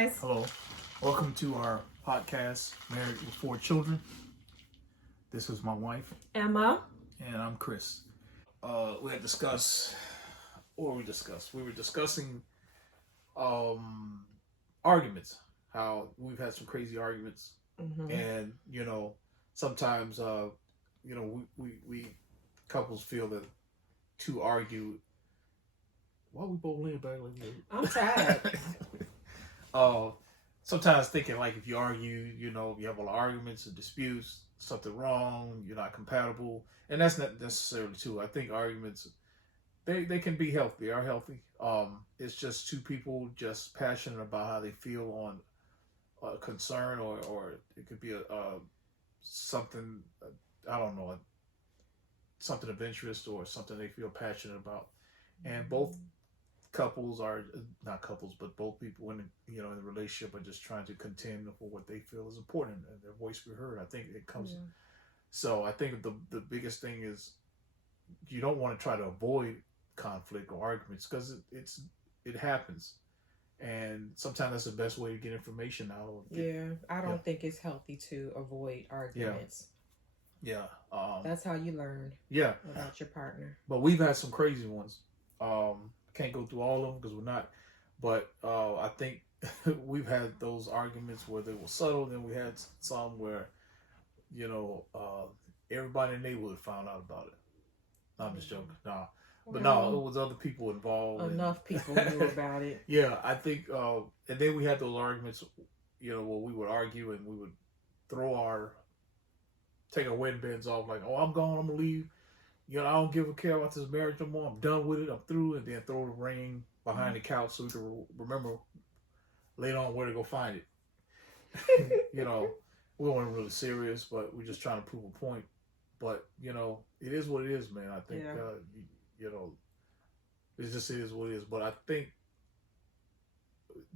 guys. Hello. Welcome to our podcast, Married with 4 Children. This is my wife. Emma. And I'm Chris. We had discussed, or we were discussing arguments, how we've had some crazy arguments. Mm-hmm. And, sometimes, we couples feel that to argue, why we both leaning back like that? I'm tired. Sometimes thinking like if you argue, you have a lot of arguments and disputes, something wrong, you're not compatible, and that's not necessarily true. I think arguments, they can be healthy, they are healthy. It's just two people just passionate about how they feel on a concern, or it could be something, I don't know, something of interest or something they feel passionate about, and both couples are not couples, but both people in the relationship are just trying to contend for what they feel is important and their voice be heard. I think it comes. Yeah. So I think the biggest thing is you don't want to try to avoid conflict or arguments because it happens, and sometimes that's the best way to get information out. I don't think it's healthy to avoid arguments. Yeah. That's how you learn. Yeah. About your partner. But we've had some crazy ones. Can't go through all of them because we're not, but I think we've had those arguments where they were subtle. Then we had some where, everybody in the neighborhood found out about it. No, I'm just joking. Nah, but no, it was other people involved. Enough people knew about it. Yeah, I think, and then we had those arguments, where we would argue and we would take our wedding bands off, like, oh, I'm gone, I'm gonna leave. I don't give a care about this marriage no more. I'm done with it. I'm through. And then throw the ring behind the couch so we can remember later on where to go find it. We weren't really serious, but we're just trying to prove a point. But, it is what it is, man. I think, it just is what it is. But I think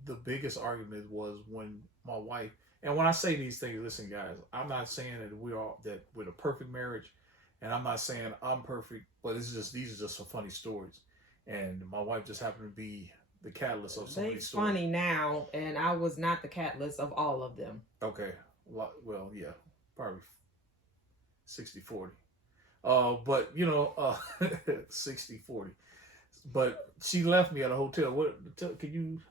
the biggest argument was when my wife, and when I say these things, listen, guys, I'm not saying that we're the perfect marriage. And I'm not saying I'm perfect, but these are just some funny stories. And my wife just happened to be the catalyst of some of these stories. It's funny now, and I was not the catalyst of all of them. Okay. Well, yeah, probably 60-40. But, 60-40. But she left me at a hotel. Can you...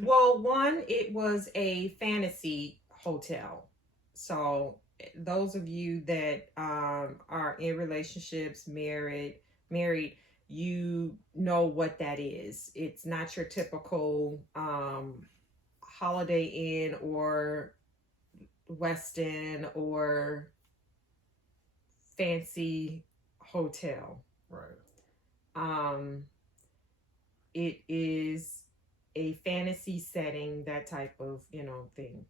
Well, one, it was a fantasy hotel. So... those of you that are in relationships, married, you know what that is. It's not your typical Holiday Inn or Westin or fancy hotel. Right. It is a fantasy setting, that type of, thing.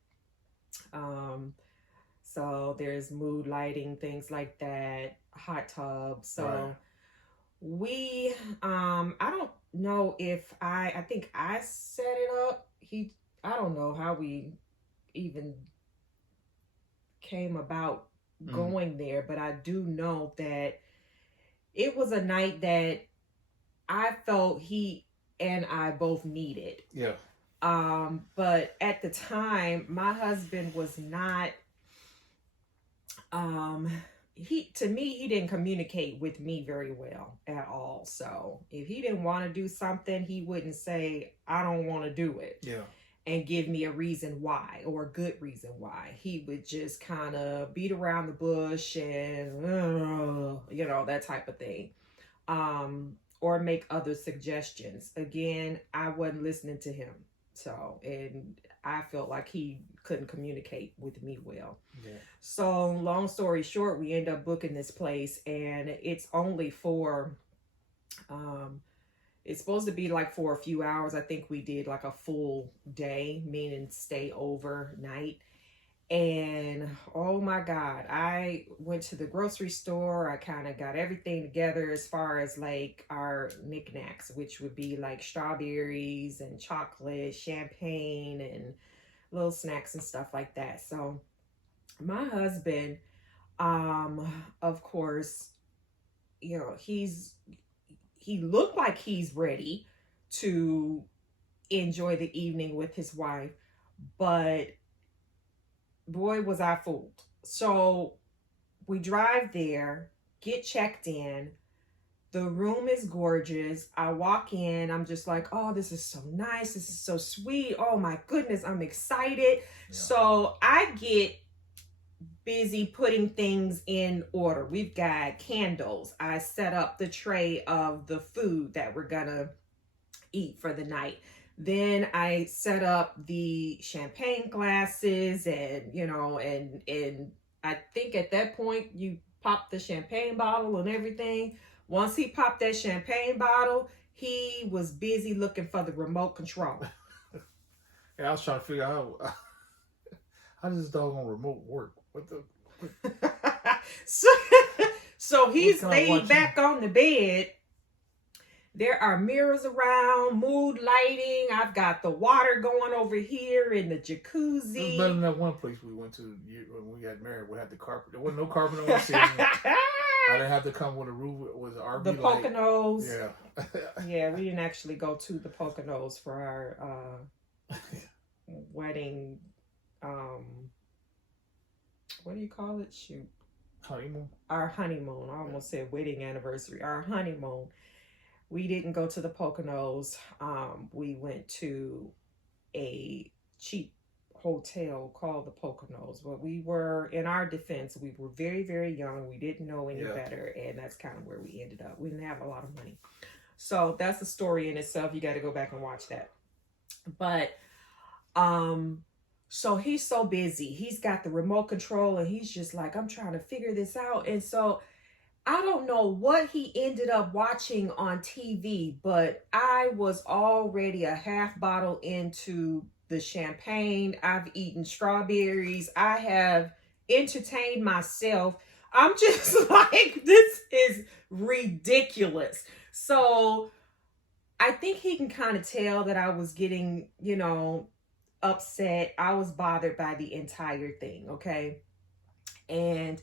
So there's mood lighting, things like that, hot tub. So right. We, I don't know if I think I set it up. I don't know how we even came about going there, but I do know that it was a night that I felt he and I both needed. Yeah. But at the time, my husband was not, he didn't communicate with me very well at all. So if he didn't want to do something, he wouldn't say, I don't want to do it. Yeah. And give me a reason why, or a good reason why. He would just kind of beat around the bush and, that type of thing. Or make other suggestions. Again, I wasn't listening to him. So, and I felt like he couldn't communicate with me well. Yeah. So, long story short, we end up booking this place, and it's only for, it's supposed to be like for a few hours. I think we did like a full day, meaning stay overnight. And oh my God, I went to the grocery store. I kind of got everything together as far as like our knickknacks, which would be like strawberries and chocolate, champagne, and little snacks and stuff like that. So my husband, of course, he looked like he's ready to enjoy the evening with his wife. But boy, was I fooled. So we drive there, get checked in. The room is gorgeous. I walk in. I'm just like, oh, this is so nice. This is so sweet. Oh my goodness, I'm excited. Yeah. So I get busy putting things in order. We've got candles. I set up the tray of the food that we're gonna eat for the night. Then I set up the champagne glasses and, and I think at that point you pop the champagne bottle and everything. Once he popped that champagne bottle, he was busy looking for the remote control. Yeah, I was trying to figure out how does this doggone remote work? What the? So he's laid back on the bed. There are mirrors around, mood lighting. I've got the water going over here in the jacuzzi. It was better than that one place we went to when we got married. We had the carpet. There wasn't no carpet on the ceiling. I didn't have to come with a roof. It was RV the Poconos. Yeah. Yeah, we didn't actually go to the Poconos for our wedding. What do you call it? Shoot. Honeymoon. Our honeymoon. I almost said wedding anniversary. Our honeymoon. We didn't go to the Poconos. We went to a cheap hotel called the Poconos. But we were, in our defense, we were very, very young. We didn't know any better. And that's kind of where we ended up. We didn't have a lot of money. So that's a story in itself. You got to go back and watch that. But, so he's so busy. He's got the remote control and he's just like, I'm trying to figure this out. And so I don't know what he ended up watching on TV, but I was already a half bottle into the champagne. I've eaten strawberries. I have entertained myself. I'm just like, this is ridiculous. So I think he can kind of tell that I was getting, upset. I was bothered by the entire thing. Okay. And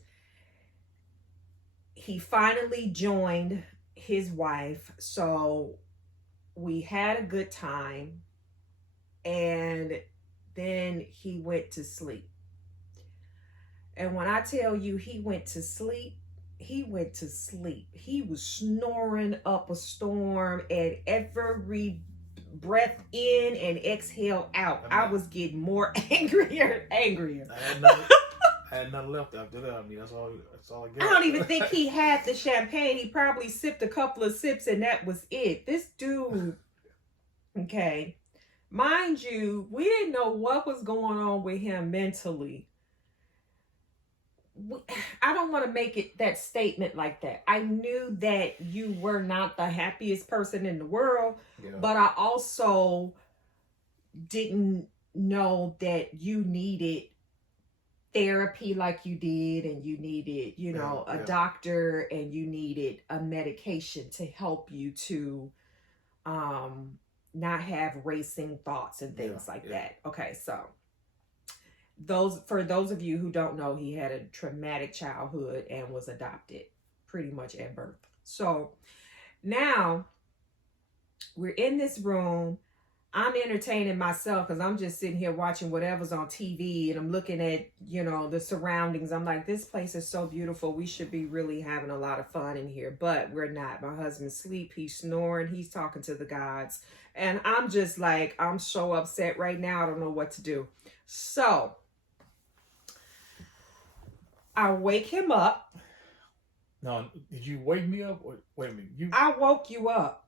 he finally joined his wife. So we had a good time. And then he went to sleep. And when I tell you he went to sleep, he went to sleep. He was snoring up a storm, and every breath in and exhale out, I was getting more angrier and angrier. I had nothing left after that. I mean, that's all I got. I don't even think he had the champagne. He probably sipped a couple of sips and that was it. This dude, okay, mind you, we didn't know what was going on with him mentally. I don't want to make it that statement like that. I knew that you were not the happiest person in the world, but I also didn't know that you needed therapy like you did, and you needed, a doctor, and you needed a medication to help you to not have racing thoughts and things like that. Okay, so for those of you who don't know, he had a traumatic childhood and was adopted pretty much at birth. So now we're in this room. I'm entertaining myself because I'm just sitting here watching whatever's on TV, and I'm looking at, the surroundings. I'm like, this place is so beautiful. We should be really having a lot of fun in here, but we're not. My husband's asleep. He's snoring. He's talking to the gods. And I'm just like, I'm so upset right now. I don't know what to do. So I wake him up. No, did you wake me up? Wait a minute. I woke you up.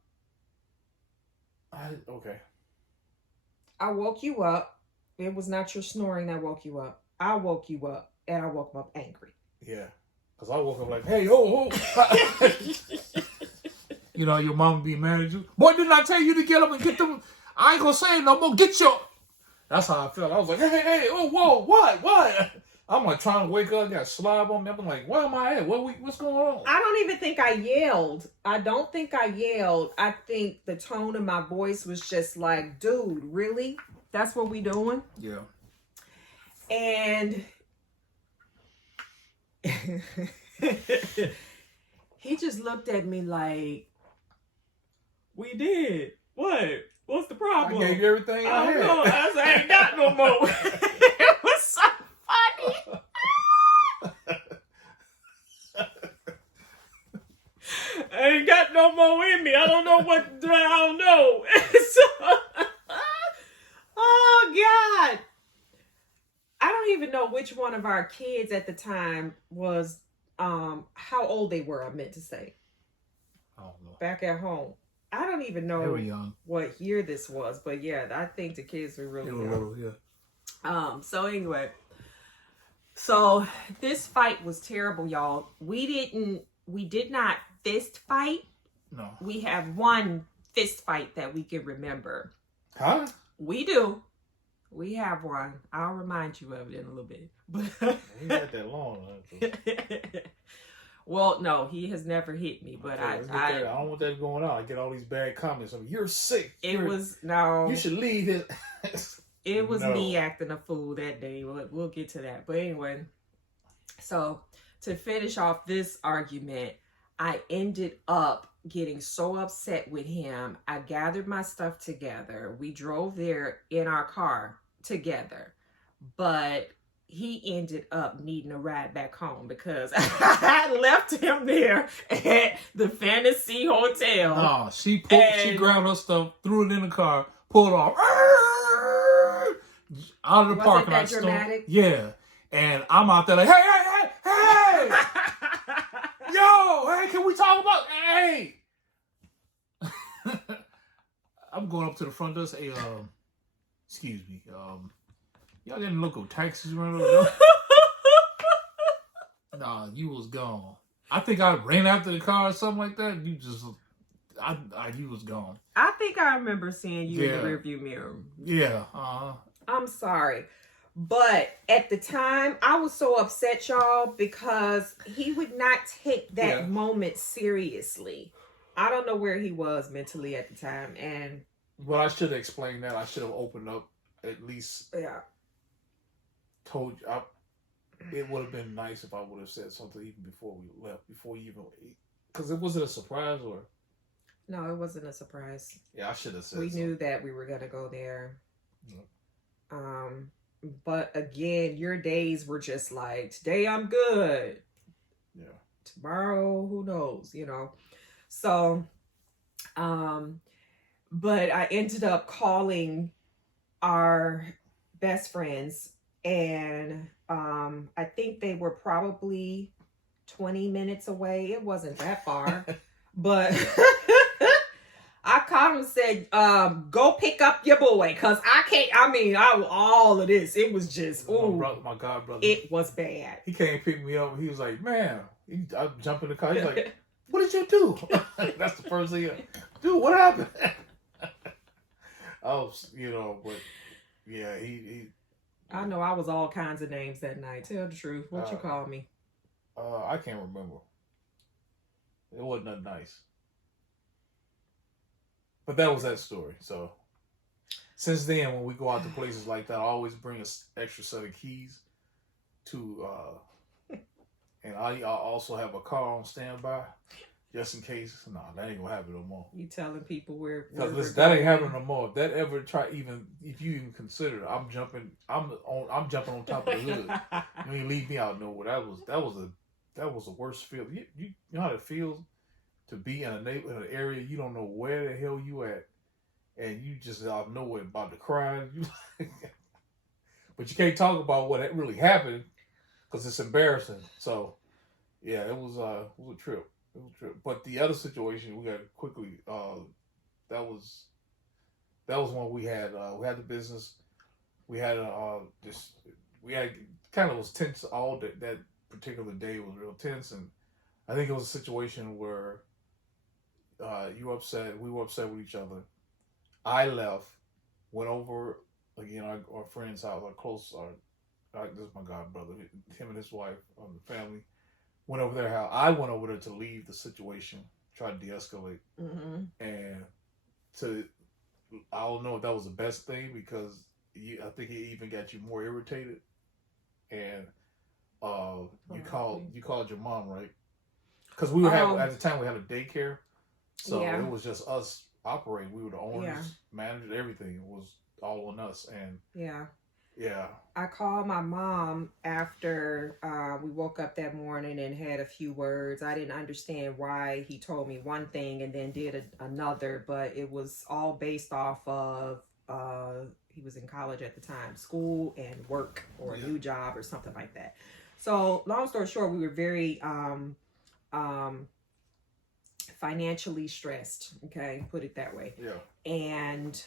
Okay. I woke you up. It was not your snoring that woke you up. I woke you up, and I woke him up angry. Yeah. Because I woke up like, hey, your mom be mad at you. Boy, didn't I tell you to get up and get them? I ain't going to say it no more. Get your... That's how I felt. I was like, hey, oh, whoa, what? I'm like trying to wake up, got slob on me. I'm like, where am I at? What's going on? I don't even think I yelled. I don't think I yelled. I think the tone of my voice was just like, dude, really? That's what we doing? Yeah. And he just looked at me like, we did. What? What's the I problem? gave you everything I had. know. I said, I ain't got no more. It was so funny. I ain't got no more in me. I don't know what. I don't know. So, oh God. I don't even know which one of our kids at the time was how old they were, I meant to say. I don't know. Back at home. I don't even They were know young. what year this was, but yeah, I think the kids were really They were young. little, yeah. So anyway. So this fight was terrible, y'all. We did not fist fight. No. We have one fist fight that we can remember. Huh? We do. We have one. I'll remind you of it in a little bit. He had that long. Well, no, he has never hit me, but Okay, I don't want that going on. I get all these bad comments. I mean, you're sick. it was no. You should leave his. It was No. me acting a fool that day. We'll get to that. But anyway, so to finish off this argument, I ended up getting so upset with him. I gathered my stuff together. We drove there in our car together. But he ended up needing a ride back home because I left him there at the Fantasy Hotel. No, she And- grabbed her stuff, threw it in the car, pulled off out of the Was it parking that lot. dramatic? Yeah, and I'm out there like, hey, yo, hey, can we talk about, hey? I'm going up to the front desk. Hey, excuse me, y'all getting local taxis around over there? Nah, you was gone. I think I ran after the car or something like that. You just, you was gone. I think I remember seeing you in Yeah. the rearview mirror. Yeah. I'm sorry. But at the time, I was so upset, y'all, because he would not take that Yeah. moment seriously. I don't know where he was mentally at the time. And Well, I should have explained that. I should have opened up, at least yeah, told you. It would have been nice if I would have said something even before we left, before you even, because it wasn't a surprise or. no, it wasn't a surprise. Yeah, I should have said. We something. knew that we were going to go there. Yeah. But again, your days were just like, today I'm good. Yeah. Tomorrow, who knows, you know. So, but I ended up calling our best friends, and I think they were probably 20 minutes away. It wasn't that far, but I called and said, go pick up your boy, because I can't, all of this, it was just, My god brother. it was bad. He came and picked me up. He was like, "Man," I jumped in the car. He's like, "What did you do?" That's the first thing. Dude, what happened? I was, but yeah, he. I know I was all kinds of names that night. Tell the truth. What you call me? I can't remember. It wasn't that nice. But that was that story. So since then, when we go out to places like that, I always bring an extra set of keys to, and I also have a car on standby just in case. No, that ain't gonna happen no more. You telling people where? Because that ain't happening no more. If that ever if you even consider it, I'm jumping on top of the hood. You ain't leave me out nowhere. That was the worst feel. You know how it feels to be in in an area you don't know where the hell you at, and you just out of nowhere about to cry. But you can't talk about what really happened because it's embarrassing. So yeah, it was a trip. It was a trip. But the other situation we got quickly. That was when we had the business. We had kind of was tense all that particular day was real tense, and I think it was a situation where you were upset, we were upset with each other. I left, went over again our friend's house, this is my god brother, him and his wife, the family went over their house. I went over there to leave the situation, try to de-escalate, and I don't know if that was the best thing because I think it even got you more irritated, and you called your mom, right? Because we were at the time we had a daycare, so Yeah. it was just us operate. We were the owners, Yeah. managed everything. It was all on us, and Yeah. yeah, I called my mom after we woke up that morning and had a few words. I didn't understand why he told me one thing and then did another, but it was all based off of he was in college at the time, school and work or a new job or something like that. So long story short, we were very um, financially stressed. Okay, put it that way. yeah, And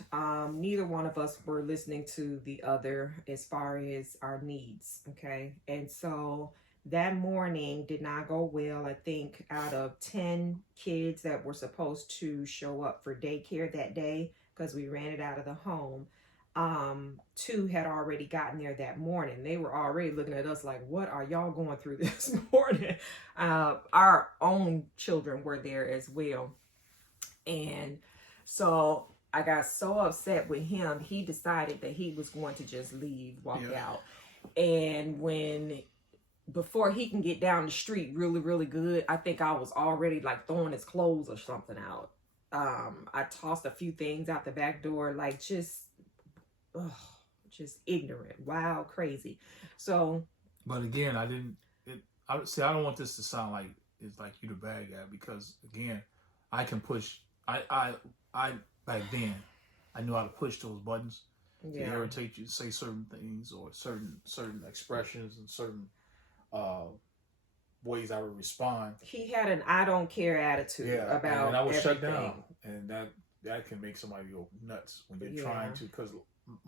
neither one of us were listening to the other as far as our needs. Okay, and so that morning did not go well. I think out of 10 kids that were supposed to show up for daycare that day, because we ran it out of the home, 2 had already gotten there that morning. They were already looking at us like, what are y'all going through this morning? Our own children were there as well. And so I got so upset with him, he decided that he was going to just leave, walk out. And before he can get down the street really, really good, I think I was already like throwing his clothes or something out. I tossed a few things out the back door, like just ignorant, wild, crazy. So, but again, I don't want this to sound like it's like you the bad guy, because again, I can push. I back then, I knew how to push those buttons to irritate you, to say certain things or certain expressions and certain ways I would respond. He had an I don't care attitude about and I was everything. shut down, and that can make somebody go nuts when you're trying to, because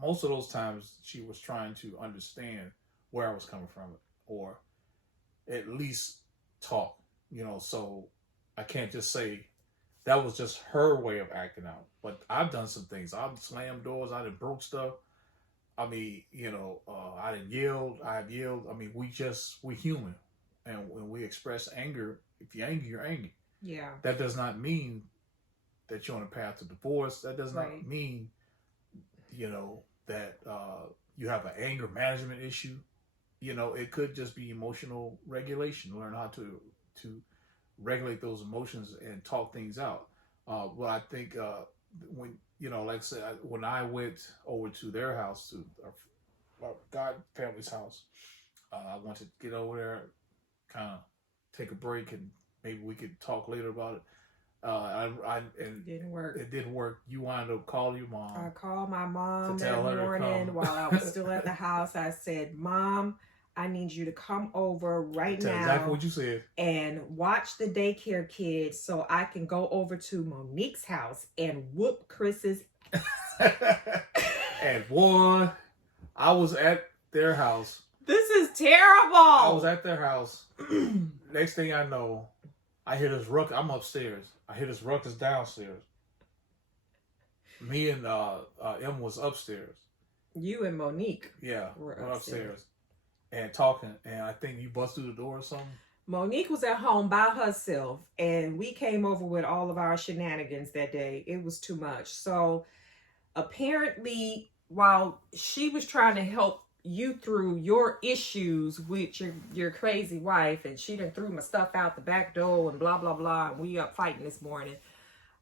most of those times she was trying to understand where I was coming from, or at least talk, so I can't just say that was just her way of acting out. But I've done some things. I've slammed doors. I done broke stuff. I mean, I done yelled. I've yelled. I mean, we human. And when we express anger, if you're angry, you're angry. Yeah. That does not mean that you're on a path to divorce. That does not mean, that you have an anger management issue. It could just be emotional regulation. Learn how to regulate those emotions and talk things out. Well, I think when, like I said, when I went over to their house, to our God family's house, I wanted to get over there, kind of take a break, and maybe we could talk later about it. And didn't work. It didn't work. You wound up calling your mom. I called my mom that morning while I was still at the house. I said, Mom, I need you to come over right now. Exactly what you said. And watch the daycare kids so I can go over to Monique's house and whoop Chris's ass. And boy, I was at their house. This is terrible. I was at their house. Next thing I know, I hear this ruckus. I'm upstairs. I hear this ruckus downstairs. Me and Emma was upstairs. You and Monique. Yeah, we're upstairs. And talking. And I think you bust through the door or something. Monique was at home by herself, and we came over with all of our shenanigans that day. It was too much. So apparently, while she was trying to help you through your issues with your crazy wife, and she done threw my stuff out the back door and blah blah blah, and we up fighting this morning,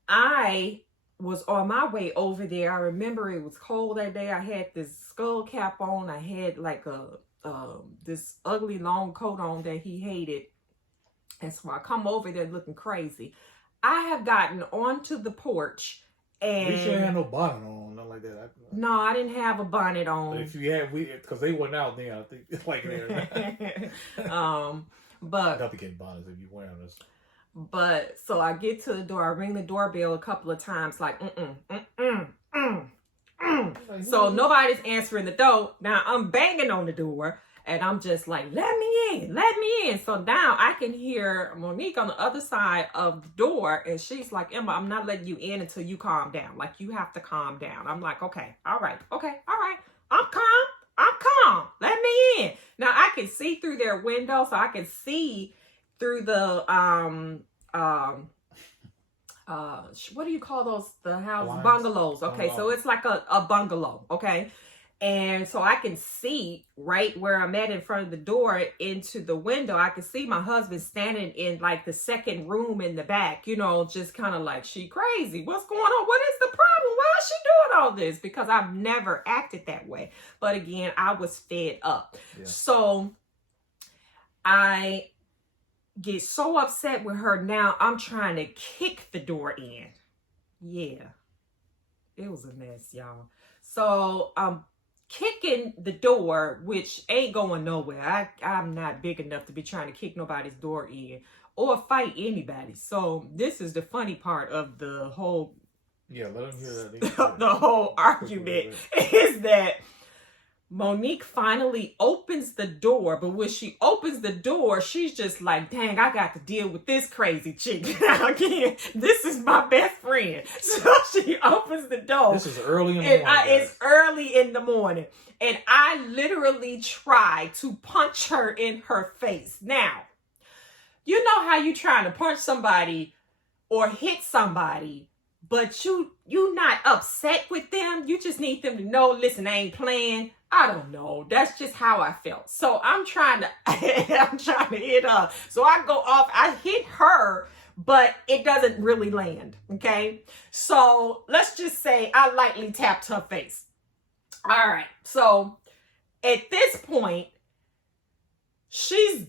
I was on my way over there. I remember it was cold that day. I had this skull cap on. I had like this ugly long coat on that he hated, and so I come over there looking crazy. I have gotten onto the porch. And we shouldn't have no bonnet on, nothing like that. No, I didn't have a bonnet on. But if you had, because they went out then, I think it's like there. But not to get bonnets if you wearing this. But so I get to the door, I ring the doorbell a couple of times, like So nobody's answering the door. Now I'm banging on the door. And I'm just like, let me in. So now I can hear Monique on the other side of the door. And she's like, Emma, I'm not letting you in until you calm down. Like, you have to calm down. I'm like, okay, all right. I'm calm. Let me in. Now I can see through their window. So I can see through the, what do you call those? The house bungalows. Okay. So it's like a bungalow. Okay. And so I can see right where I'm at in front of the door into the window. I can see my husband standing in like the second room in the back, you know, just kind of like, she crazy. What's going on? What is the problem? Why is she doing all this? Because I've never acted that way. But again, I was fed up. Yeah. So I get so upset with her. Now I'm trying to kick the door in. Yeah, it was a mess, y'all. So kicking the door, which ain't going nowhere. I'm not big enough to be trying to kick nobody's door in or fight anybody. So this is the funny part of the whole let them hear that. The whole argument is that Monique finally opens the door, but when she opens the door, she's just like, dang, I got to deal with this crazy chick. Again, this is my best friend. So she opens the door. This is early in the morning. It's early in the morning. And I literally try to punch her in her face. Now, you know how you trying to punch somebody or hit somebody, but you not upset with them. You just need them to know, listen, I ain't playing. I don't know. That's just how I felt. So I'm trying to hit her. So I go off, I hit her, but it doesn't really land. Okay. So let's just say I lightly tapped her face. All right. So at this point, she's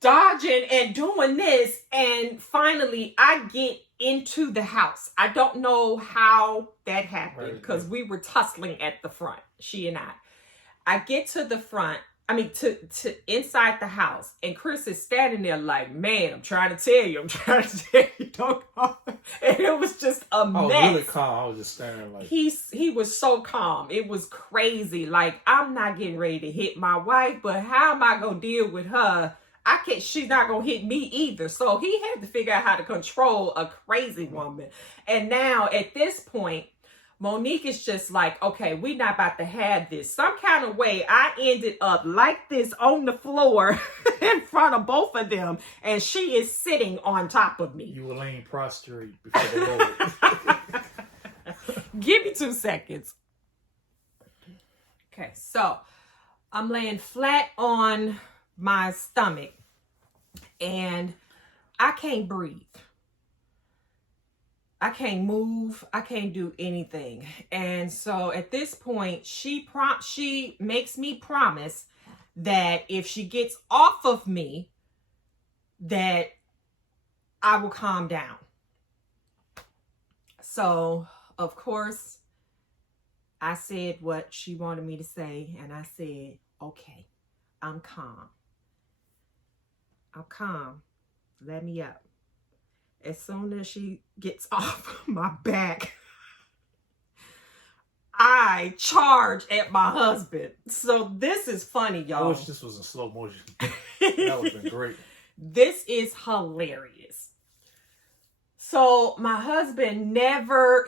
dodging and doing this. And finally I get into the house. I don't know how that happened because we were tussling at the front, she and I get to the front, to inside the house, and Chris is standing there like, man, I'm trying to tell you, don't go. And it was just a mess. I was really calm. I was just standing there like. He was so calm. It was crazy. Like, I'm not getting ready to hit my wife, but how am I going to deal with her? She's not going to hit me either. So he had to figure out how to control a crazy woman. And now at this point, Monique is just like, okay, we're not about to have this. Some kind of way, I ended up like this on the floor in front of both of them, and she is sitting on top of me. You were laying prostrate before the Lord. Give me 2 seconds. Okay, so I'm laying flat on my stomach, and I can't breathe. I can't move. I can't do anything. And so at this point, she makes me promise that if she gets off of me, that I will calm down. So, of course, I said what she wanted me to say, and I said, okay, I'm calm. I'm calm. Let me up. As soon as she gets off my back, I charge at my husband. So this is funny, y'all. I wish this was in slow motion. That would have been great. This is hilarious. So my husband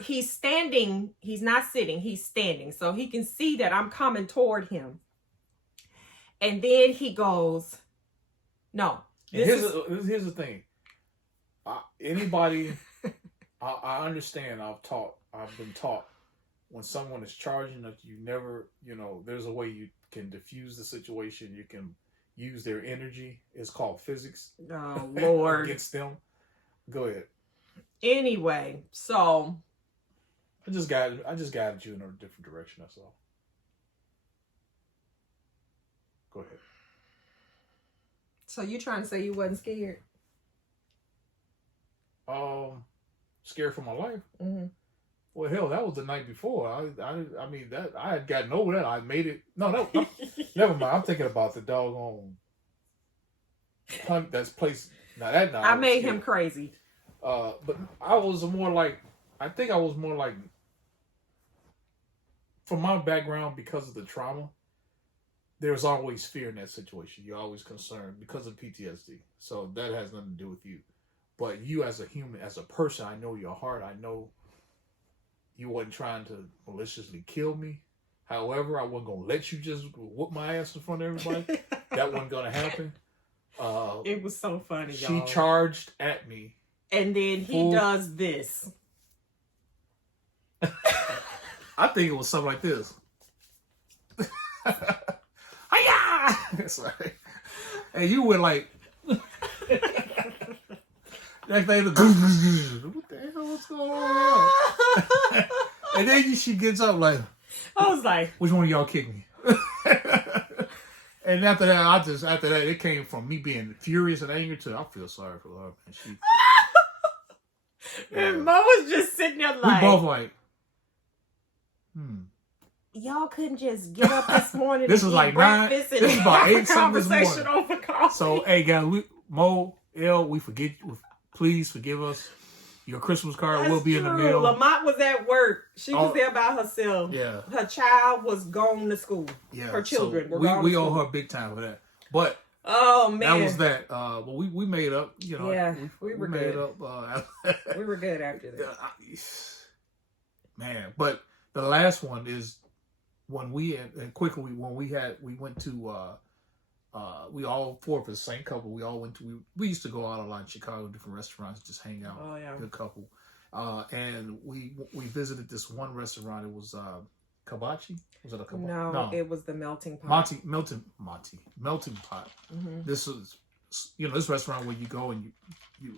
he's standing, he's not sitting, he's standing. So he can see that I'm coming toward him. And then he goes, no. Here's the thing. Anybody, I understand. I've been taught when someone is charging that you never, there's a way you can diffuse the situation. You can use their energy. It's called physics. Oh, Lord. Against them. Go ahead. Anyway, so. I just guided you in a different direction. That's all. Go ahead. So you trying to say you wasn't scared? Scared for my life. Mm-hmm. Well, hell, that was the night before. I mean that I had gotten over that. I made it. No, never mind. I'm thinking about the doggone hunt that's placed. Now that night I made him crazy. But I was more like, from my background, because of the trauma, there's always fear in that situation. You're always concerned because of PTSD. So that has nothing to do with you. But you as a human, as a person, I know your heart. I know you wasn't trying to maliciously kill me. However, I wasn't going to let you just whoop my ass in front of everybody. That wasn't going to happen. It was so funny, she y'all. charged at me. And then he does this. I think it was something like this. Hiya! It's like, and you were like, next thing, what the hell? What's going on? And then she gets up like, I was like, which one of y'all kicked me? And after that, it came from me being furious and angry to I feel sorry for her. Man. And Mo was just sitting there like, we both like, y'all couldn't just get up this morning. This and was eat like 9. breakfast This was about 8 something this conversation morning. over coffee. So hey guys, Mo, L, we forget you. Please forgive us. Your Christmas card will be in the mail. Lamont was at work. She was there by herself. Yeah. Her child was gone to school. Yeah. Her children were we gone we to owe school. her big time for that. But oh man, that was that. But we made up. You know. Yeah, we were made good. up. We were good after that. Man, but the last one is when we went to we all 4 of us, same couple. We all went to we used to go out a lot in Chicago, different restaurants, just hang out. Oh yeah, good couple. And we visited this one restaurant. It was Kabachi. Was it a Kabachi? No, it was the Melting Pot. Melting Pot. Mm-hmm. This is this restaurant where you go and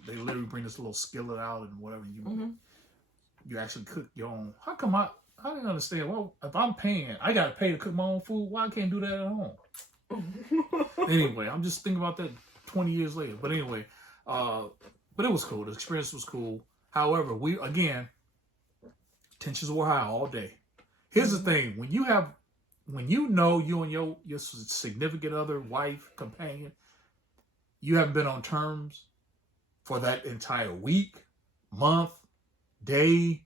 they literally bring this little skillet out and whatever you actually cook your own. How come I didn't understand? Well, if I'm paying, I gotta pay to cook my own food. Why I can't do that at home? Anyway, I'm just thinking about that 20 years later. But anyway, but it was cool. The experience was cool. However, tensions were high all day. Here's the thing: when you know you and your significant other, wife, companion, you haven't been on terms for that entire week, month, day,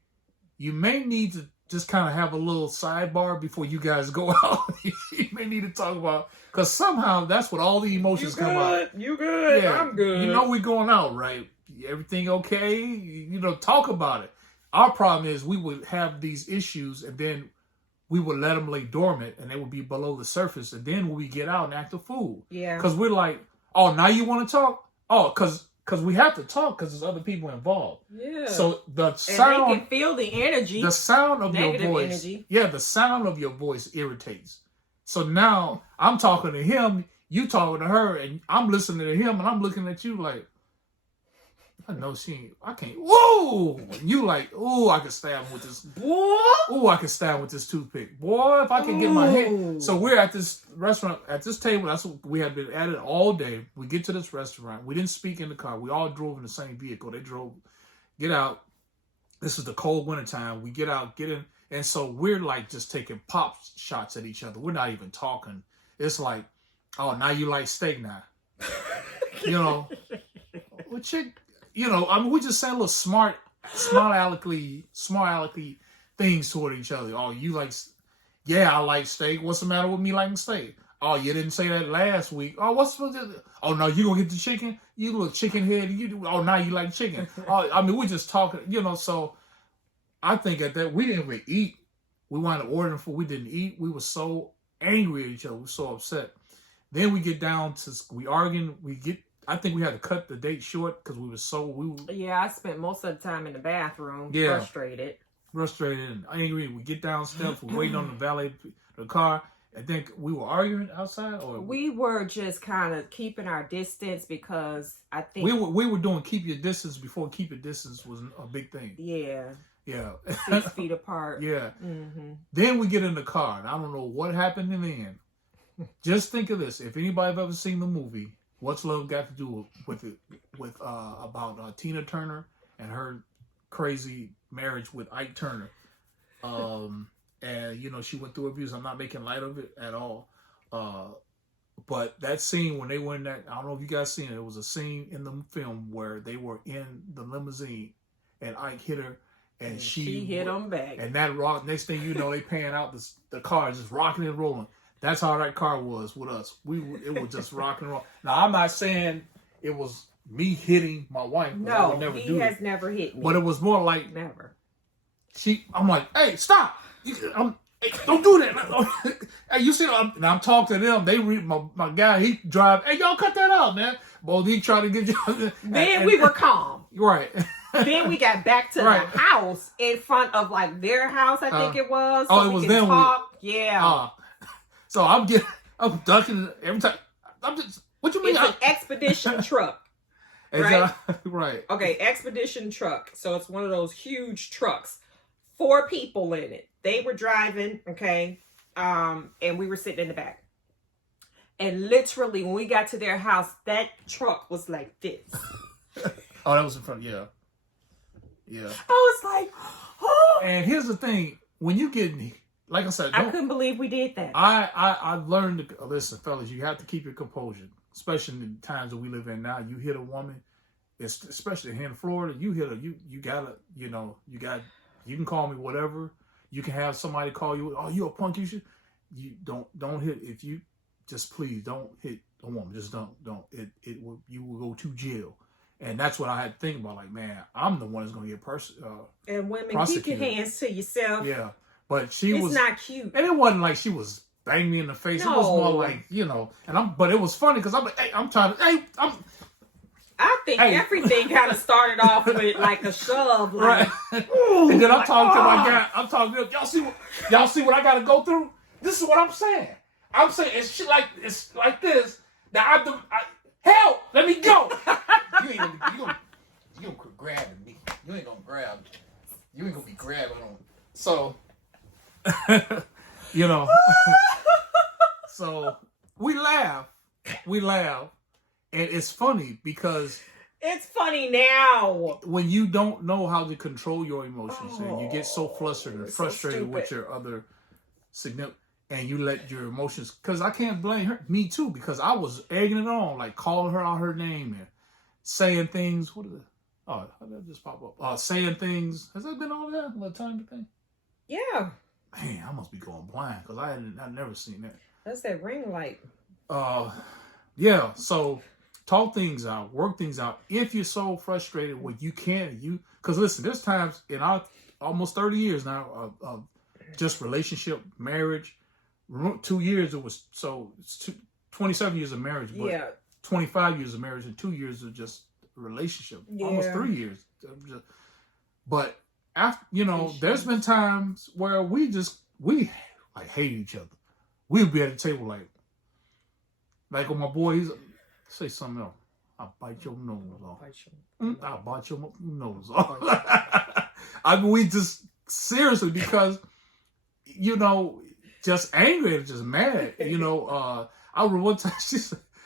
you may need to just kind of have a little sidebar before you guys go out. You may need to talk about, because somehow that's what all the emotions come out. You good? Yeah, I'm good. You know we're going out, right? Everything okay? Talk about it. Our problem is we would have these issues and then we would let them lay dormant and they would be below the surface. And then when we get out and act a fool. Yeah. Because we're like, oh, now you want to talk? Oh, because we have to talk because there's other people involved. Yeah. So the sound. And they can feel the energy. The sound of your voice. Energy. Yeah, the sound of your voice irritates. So now I'm talking to him, you talking to her, and I'm listening to him and I'm looking at you like, I know she ain't, I can't, whoa! You like, oh, I can stab him with this, boy. Oh, I can stab him with this toothpick. Boy, if I can get my hand. So we're at this restaurant, at this table, that's what we had been at it all day. We get to this restaurant. We didn't speak in the car. We all drove in the same vehicle. They drove, get out. This is the cold winter time. We get out, get in. And so we're like just taking pop shots at each other. We're not even talking. It's like, oh, now you like steak now. Well, chick, I mean, we just saying little smart aleckly things toward each other. Oh, you like, yeah, I like steak. What's the matter with me liking steak? Oh, you didn't say that last week. Oh, what's the? Oh, no, you gonna get the chicken? You little chicken head. Oh, now you like chicken. Oh, I mean, we're just talking, so I think at that, we didn't even eat. We wound up ordering food. We didn't eat. We were so angry at each other. We were so upset. Then we get down to, we arguing. I think we had to cut the date short because Yeah, I spent most of the time in the bathroom, frustrated and angry. We get down steps. We're waiting on the valet, the car. I think we were arguing outside, or we were just kind of keeping our distance because I think we were doing keep your distance before keep your distance was a big thing. Yeah. 6 feet apart. Yeah. Mm-hmm. Then we get in the car, and I don't know what happened in the end. Just think of this: if anybody have ever seen the movie What's Love Got to Do with about Tina Turner and her crazy marriage with Ike Turner, and she went through abuse. I'm not making light of it at all, but that scene when they were in that, I don't know if you guys seen it. It was a scene in the film where they were in the limousine, and Ike hit her. And she hit him back. And that rock, next thing you know, they paying out the car, just rocking and rolling. That's how that car was with us. It was just rock and roll. Now, I'm not saying it was me hitting my wife. No, he has never hit me. But it was more like never. I'm like, hey, stop! Hey, don't do that. Hey, you see? I'm talking to them. They read my guy. He drive. Hey, y'all cut that out, man. Well, he tried to get you. Then we were calm. Right. Then we got back to the house in front of their house. I think it was. So it was them. Yeah. So I'm ducking every time. I'm just, what you mean? It's an expedition truck. Right? Right. Okay, expedition truck. So it's one of those huge trucks. 4 people in it. They were driving, okay, and we were sitting in the back. And literally, when we got to their house, that truck was like this. Oh, that was in front. Yeah. Yeah. I was like, oh. And here's the thing: when you get, like I said, I couldn't believe we did that. I've learned to listen, fellas. You have to keep your composure, especially in the times that we live in now. You hit a woman, especially here in Florida. You hit her. You gotta, you can call me whatever. You can have somebody call you. Oh, you a punk? You don't hit. If you just please don't hit a woman. Just don't. You will go to jail. And that's what I had to think about. Like, man, I'm the one that's going to get and women, keep your hands to yourself. Yeah. But it's not cute. And it wasn't like she was banging me in the face. No. It was more like, but it was funny because I'm like, hey, I think everything kind of started off with like a shove. Like, right. And then I'm talking to my guy. I'm talking to him. Y'all see what I got to go through? This is what I'm saying. I'm saying it's like this. Now help! Let me go. You gonna quit grabbing me. You ain't gonna grab. You ain't gonna be grabbing on. So, so we laugh, and it's funny because it's funny now when you don't know how to control your emotions and you get so flustered and frustrated with your other significant. And you let your emotions, because I can't blame me too, because I was egging it on, like calling her out her name and saying things. What is it? Oh, how did that just pop up? Saying things. Has that been all that? A time thing? Yeah. Man, I must be going blind because I've never seen that. That's that ring light. Yeah. So talk things out, work things out. If you're so frustrated, well, you can. Because listen, there's times in our almost 30 years now of just relationship, marriage. 2 years it was, so it's 27 years of marriage, but 25 years of marriage and 2 years of just relationship, almost 3 years. But after, there's been times where we like hate each other. We'll be at the table like with my boy, he's say something else. I'll bite your nose off. I'll bite your nose off. I mean, we just seriously because just angry and just mad. I remember one time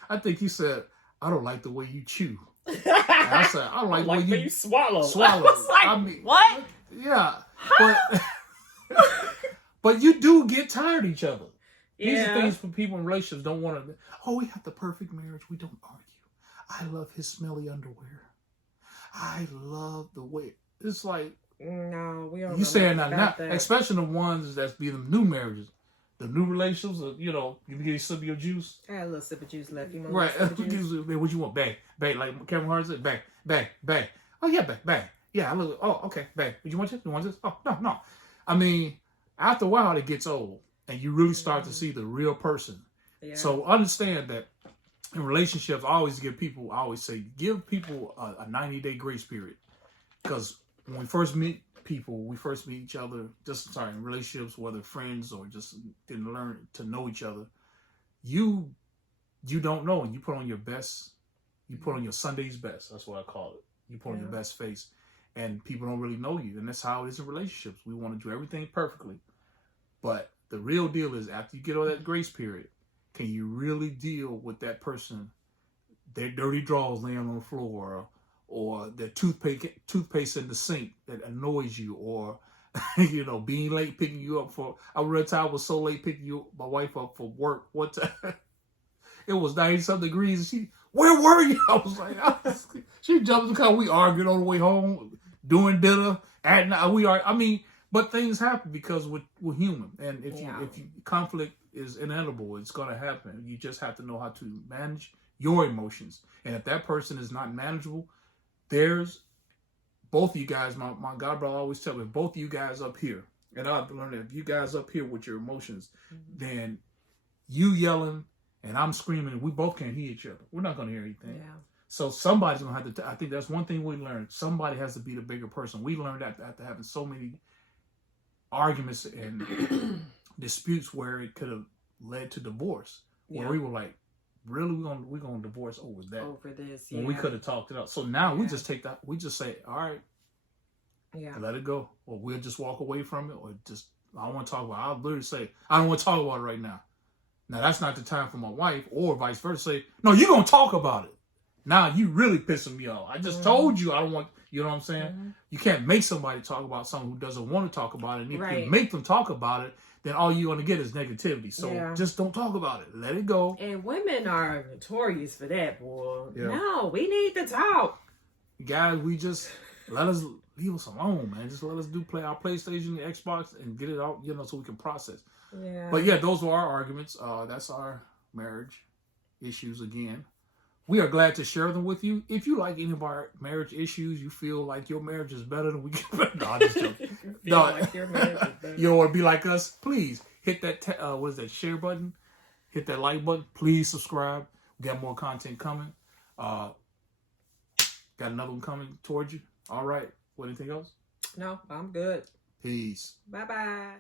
I think he said, "I don't like the way you chew." And I said, "I don't like the way you swallow." Swallow. I was like, what? Yeah, but you do get tired of each other. Yeah. These are things for people in relationships don't want to. Oh, we have the perfect marriage. We don't argue. I love his smelly underwear. I love the way it's like. No, we don't. You saying that, especially the ones that's be the new marriages. The new relationships, you get a sip of your juice. I had a little sip of juice left. You know, right? What you want? Bang, bang, like Kevin Hart said, bang, bang, bang. Oh yeah, bang, bang. Yeah, okay, bang. You want this? You want this? Oh no. I mean, after a while, it gets old, and you really start to see the real person. Yeah. So understand that in relationships, I always say, give people a 90-day grace period, because when we first meet people, we first meet each other, in relationships, whether friends or just didn't learn to know each other, you don't know, and you put on your best, you put on your Sunday's best. That's what I call it. You put on your best face, and people don't really know you, and that's how it is in relationships. We want to do everything perfectly, but the real deal is after you get all that grace period, can you really deal with that person, their dirty drawers laying on the floor, or the toothpaste in the sink that annoys you, or being late picking you up for. I remember a time I was so late picking my wife up for work. One time it was 90-something degrees, and where were you? I was like, she jumped in the car. We argued on the way home, doing dinner at night. But things happen because we're human, and if conflict is inevitable, it's gonna happen. You just have to know how to manage your emotions, and if that person is not manageable. There's both of you guys, my God brother always tell me, both of you guys up here, and I've learned that if you guys up here with your emotions, then you yelling and I'm screaming, we both can't hear each other. We're not going to hear anything. Yeah. So somebody's going to have to, I think that's one thing we learned. Somebody has to be the bigger person. We learned that after having so many arguments and disputes where it could have led to divorce. Yeah. Where we were like, really, we're gonna divorce over that. Over this, yeah. When we could have talked it out. So now we Yeah. just take that. We just say, all right, Yeah. let it go, or we'll just walk away from it, or just I don't want to talk about it. I'll literally say, I don't want to talk about it right now. Now that's not the time for my wife, or vice versa. Say, no, you're gonna talk about it. Now you really pissing me off. I just told you I don't want. You know what I'm saying? You can't make somebody talk about something who doesn't want to talk about it. And if Right. you make them talk about it, then all you're gonna get is negativity. So Yeah. just don't talk about it. Let it go. And women are notorious for that, boy. Yeah. No, we need to talk. Guys, we just let us leave us alone, man. Just let us play our PlayStation, Xbox, and get it out, so we can process. Yeah. But yeah, those were our arguments. That's our marriage issues again. We are glad to share them with you. If you like any of our marriage issues, you feel like your marriage is better than we get better. No, I'm just joking. Feel like your marriage is better. You want to be like us? Please hit that what is that share button? Hit that like button. Please subscribe. We got more content coming. Got another one coming towards you. All right. What, anything else? No, I'm good. Peace. Bye-bye.